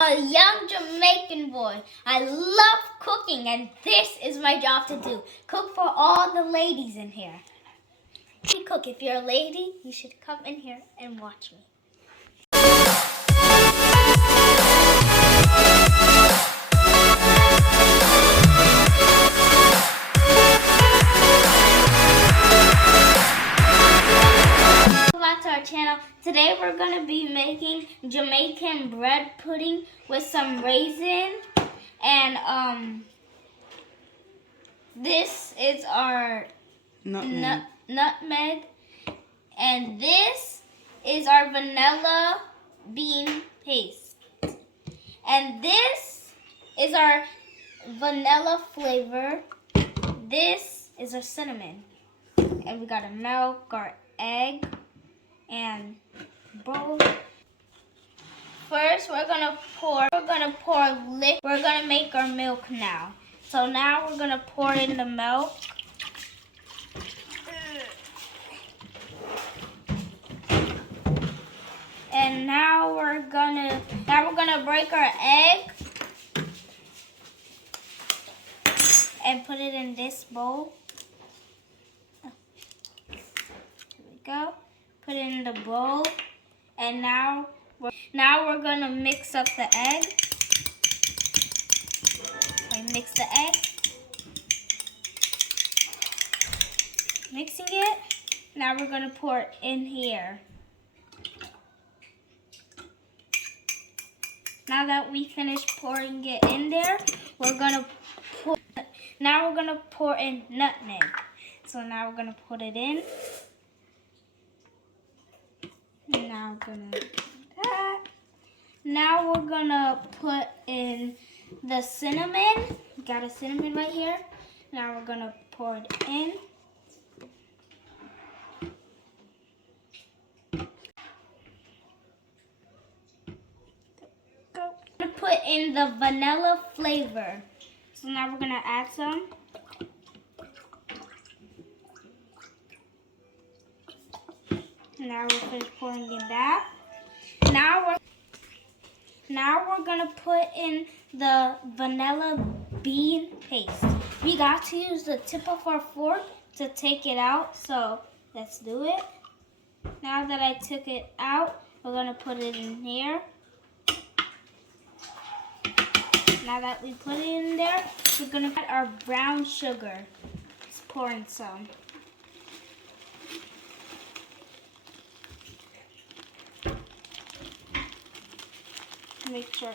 A young Jamaican boy. I love cooking, and this is my job to do. Cook for all the ladies in here. Cook. If you're a lady, you should come in here and watch me. Welcome back to our channel. Today we're going to be making Jamaican bread pudding with some raisin and this is our nutmeg, and this is our vanilla bean paste, and this is our vanilla flavor. This is our cinnamon, and we got our milk, our egg, and bowl. First, we're gonna make our milk now. So now we're gonna pour in the milk. And now we're gonna break our egg and put it in this bowl. Here we go. Put it in the bowl, and now we're gonna mix up the egg. Mix the egg. Mixing it. Now we're gonna pour it in here. Now that we finished pouring it in there, we're gonna pour in nutmeg. So now we're gonna put it in. Now we're gonna do that. Now we're gonna put in the cinnamon. We got a cinnamon right here. Now we're gonna pour it in. Go. I'm gonna put in the vanilla flavor. So now we're gonna add some. Now we're finished pouring in that. Now we're gonna put in the vanilla bean paste. We got to use the tip of our fork to take it out, so let's do it. Now that I took it out, we're gonna put it in here. Now that we put it in there, we're gonna put our brown sugar. Just pour in some. Make sure.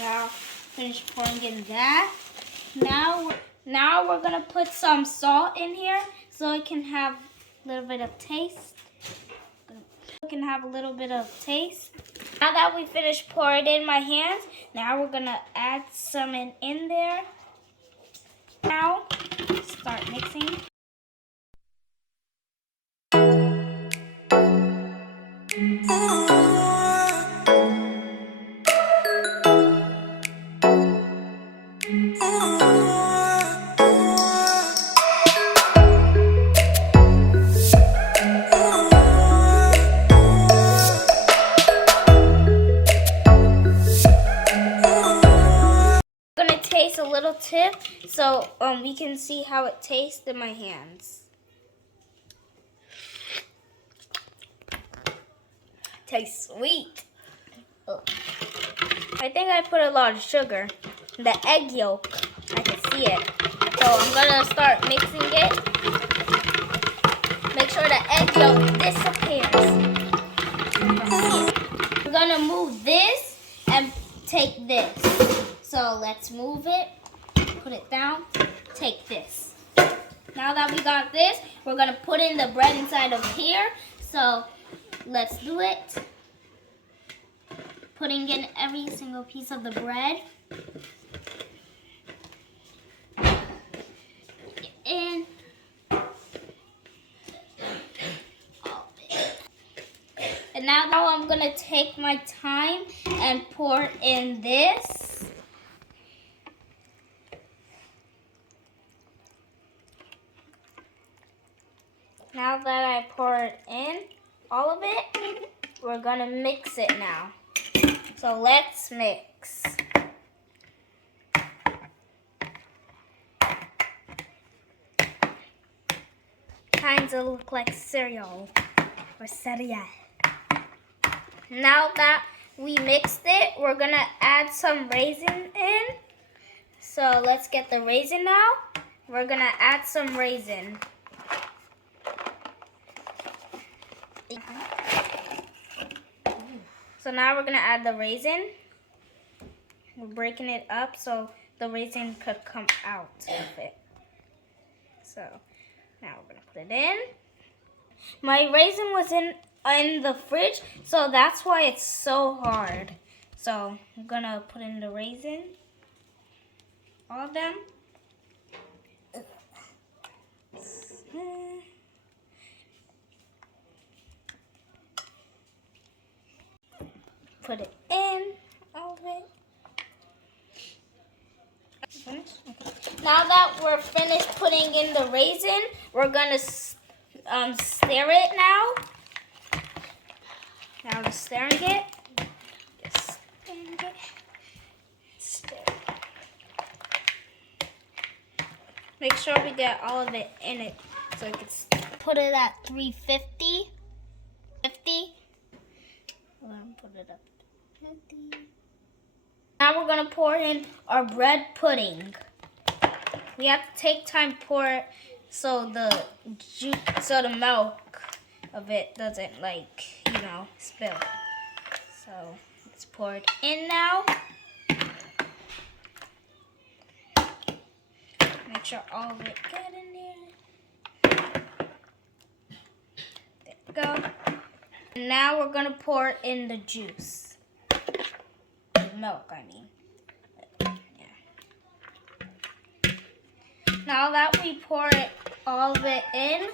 Now finish pouring in that. Now we're gonna put some salt in here so it can have a little bit of taste. Now that we finished pouring it in my hands, now we're gonna add some in there. Now start mixing. Taste a little tip so we can see how it tastes in my hands. Tastes sweet. Ugh. I think I put a lot of sugar. The egg yolk, I can see it. So I'm gonna start mixing it. Make sure the egg yolk disappears. We're gonna move this and take this. So let's move it, put it down, take this. Now that we got this, we're gonna put in the bread inside of here. So let's do it. Putting in every single piece of the bread. In. And now I'm gonna take my time and pour in this. Now that I poured in all of it, we're gonna mix it now. So let's mix. Kinds of look like cereal or cereal. Now that we mixed it, we're gonna add some raisin in. So let's get the raisin now. We're gonna add some raisin. So now we're gonna add the raisin. We're breaking it up so the raisin could come out of it. So now we're gonna put it in. My raisin was in the fridge, so that's why it's so hard. So I'm gonna put in the raisin. All of them. Put it in, all of it. Finished? Okay. Now that we're finished putting in the raisin, we're gonna stir it now. Now we're stirring it. Just stirring it. Stir. Make sure we get all of it in it, so we can put it at 350. 50. Put it up. 50. Now we're gonna pour in our bread pudding. We have to take time to pour it so the milk of it doesn't spill. So it's poured in now. Make sure all of it get in there. There we go. And now we're gonna pour in the juice. Milk, I mean. Yeah. Now that we pour all of it in,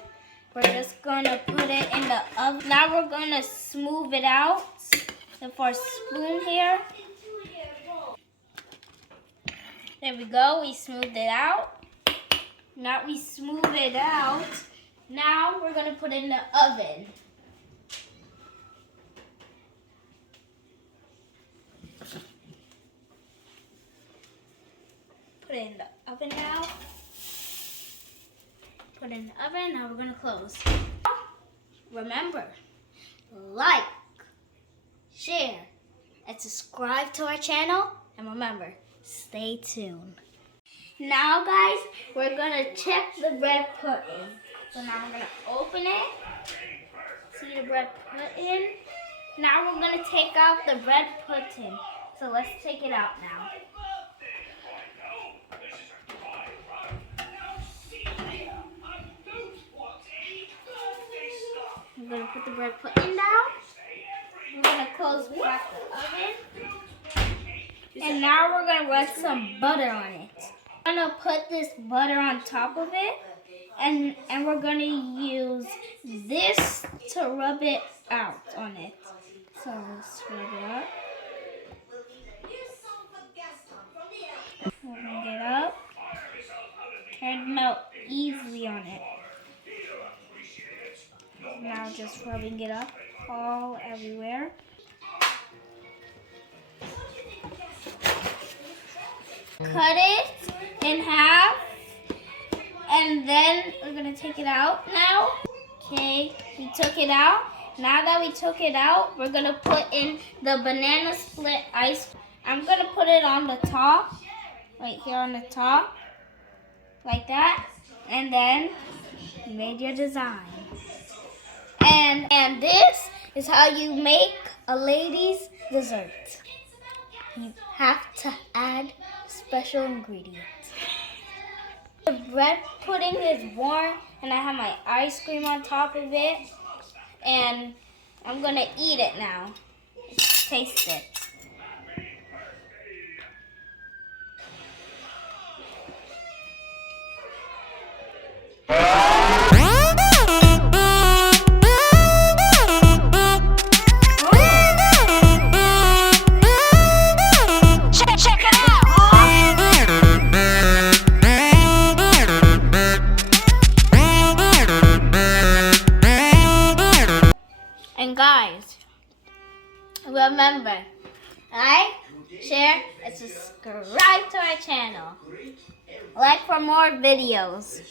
we're just gonna put it in the oven. Now we're gonna smooth it out with our spoon here. There we go, we smoothed it out. Now we smooth it out. Now we're gonna put it in the oven. Put it in the oven now. Put it in the oven. Now we're going to close. Remember, like, share, and subscribe to our channel. And remember, stay tuned. Now, guys, we're going to check the bread pudding. So now we're going to open it. See the bread pudding. Now we're going to take out the bread pudding. So let's take it out now. We're going to put the bread pudding down. We're going to close back the oven. And now we're going to rub some butter on it. We're going to put this butter on top of it. And we're going to use this to rub it out on it. So let's rub it up. Rubbing it up. And melt easily on it. Now just rubbing it up all everywhere. Cut it in half, and then we're gonna take it out now. Okay, we took it out. Now that we took it out, we're gonna put in the banana split ice. I'm gonna put it on the top, right here on the top, like that, and then you made your design. And this is how you make a lady's dessert. You have to add special ingredients. The bread pudding is warm, and I have my ice cream on top of it. And I'm gonna eat it now. Taste it. Check it out. remember, like, share, and subscribe to our channel. Like for more videos.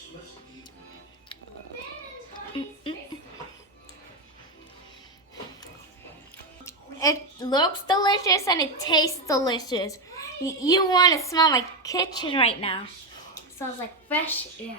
It looks delicious and it tastes delicious. You want to smell my kitchen right now. It smells like fresh air.